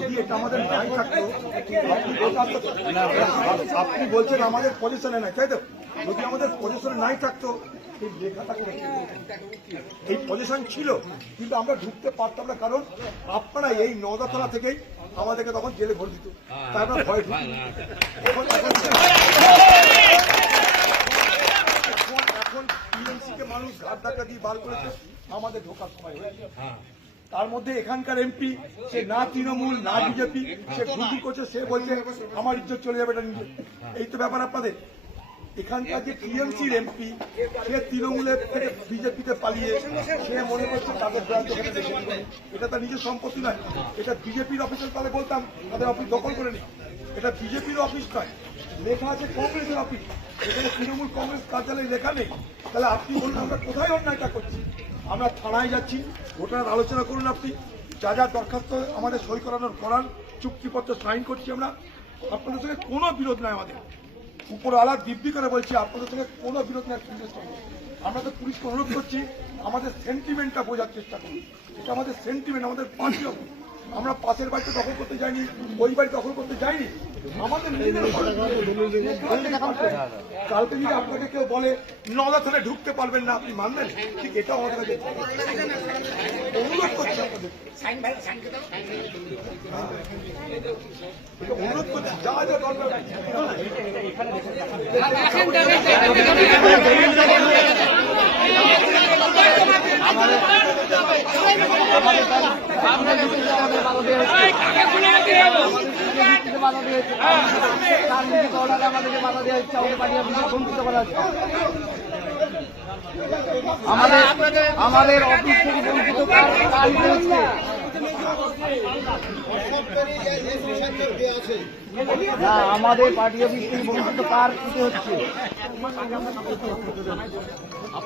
যদি এটা আমাদের নাই থাকতো, আপনি বলছেন আমাদের পজিশনে নাই, তাই তো? যদি আমাদের পজিশনে নাই থাকতো এই লেখাটা এই পজিশন ছিল, কিন্তু আমরা ঢুকতে পারতাম না, কারণ আপনারা এই নওদা থানা থেকেই আমাদেরকে তখন জেলে ভরে দিত, তাই আমরা ভয় ঢুকি। এখন টিএমসিকে মানুষ ঘাট ধাক্কা দিয়ে বার করেছে, আমাদের ঢোকার সময় হয়েছে। তার মধ্যে এখানকার এমপি সে না তৃণমূল না বিজেপি, সে গুটি করছে, সে বলছে আমার ইজ্জত চলে যাবে এটা নিজে। এই তো ব্যাপার আপনাদের। এখানকার যে টিএমসির এমপি সে তৃণমূলের থেকে বিজেপিতে পালিয়ে সে মনে করছে তাদের ব্রাঞ্চ ওখানে দেখে দিবে। এটা তার নিজের সম্পত্তি নয়, এটা বিজেপির অফিসের, তাহলে বলতাম তাদের অফিস দখল করে নিই। এটা বিজেপির অফিস নয়, লেখা আছে কংগ্রেসের অফিস, এখানে তৃণমূল কংগ্রেস কার্যালয়ে লেখা নেই। তাহলে আপনি বলুন আমরা কোথায় অন্যায়টা করছি? আমরা থানায় যাচ্ছি, ভোটার আলোচনা করুন, আপনি যা যা দরখাস্ত আমাদের সই করানোর করান, চুক্তিপত্র সাইন করছি আমরা, আপনাদের সঙ্গে কোনো বিরোধ নাই আমাদের। উপর আলাদ দিব্যি করে বলছি আপনাদের সঙ্গে কোনো বিরোধ নাই। আমরা তো পুলিশকে অনুরোধ করছি আমাদের সেন্টিমেন্টটা বোঝার চেষ্টা করুন। এটা আমাদের সেন্টিমেন্ট, আমাদের পার্টি অফিস। আমরা পাশের বাড়িতে দখল করতে যাইনি, ওই বাড়ি দখল করতে যাইনি, আমাদের নিজেদের। কালকে যদি আপনাকে কেউ বলে নওদা থানে ঢুকতে পারবেন না, আপনি মানবেন? ঠিক এটাও আমাদের কাছে অনুরোধ করছি, আপনাদের অনুরোধ করছি, যা যা দরকার। আমাদের অফিস থেকে বঞ্চিত না, আমাদের পার্টি অফিস থেকে বঞ্চিত কার দিতে হচ্ছে?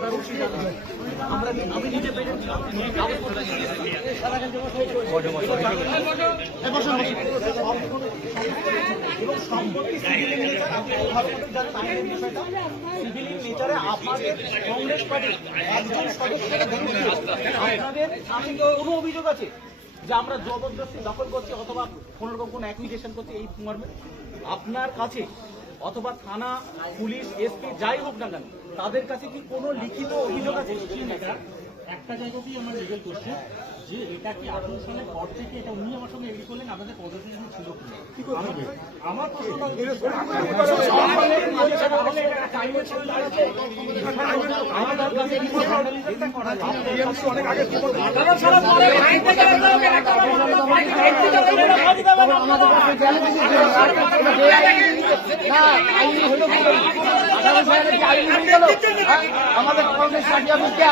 আপনাদের কংগ্রেস পার্টির একজন সদস্যের আপনাদের কোনো অভিযোগ আছে যে আমরা জবরদস্তি দখল করছি অথবা কোনোরকম কোনো অ্যাপ্লিকেশন করছি এই মর্মে? আপনার কাছে অথবা থানা, পুলিশ, এসপি যাই হোক না কেন, তাদের কাছে কি কোনো লিখিত অভিযোগ আছে? একটা জায়গাতেই আমার লিগেল করছে যে এটা কি 18 সালের পর থেকে এটা উনি আমার সঙ্গে এগ্রি করলেন, আপনাদের পদক্ষেপ ছিল আমার প্রশ্ন আমাদের কংগ্রেস পার্টি অফিসকে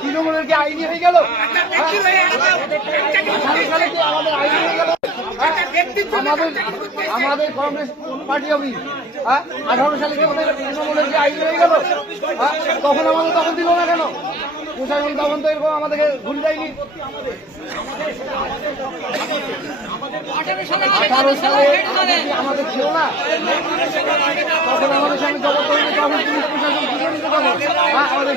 তৃণমূলের কি আইনি হয়ে গেল? আমাদের কংগ্রেস পার্টি অফিস 18 সালে কি আমাদের তৃণমূলের কি আইনি হয়ে গেল? তখন আমাদের তখন দিল না কেন? প্রশাসন তখন তো এরকম আমাদেরকে ভুল যায়নি। 18 সালে আমাদের ছিল না, তখন আমাদের সঙ্গে জবাব করেনি, তখন পুলিশ প্রশাসন কি করে নিতে পারবো? আমাদের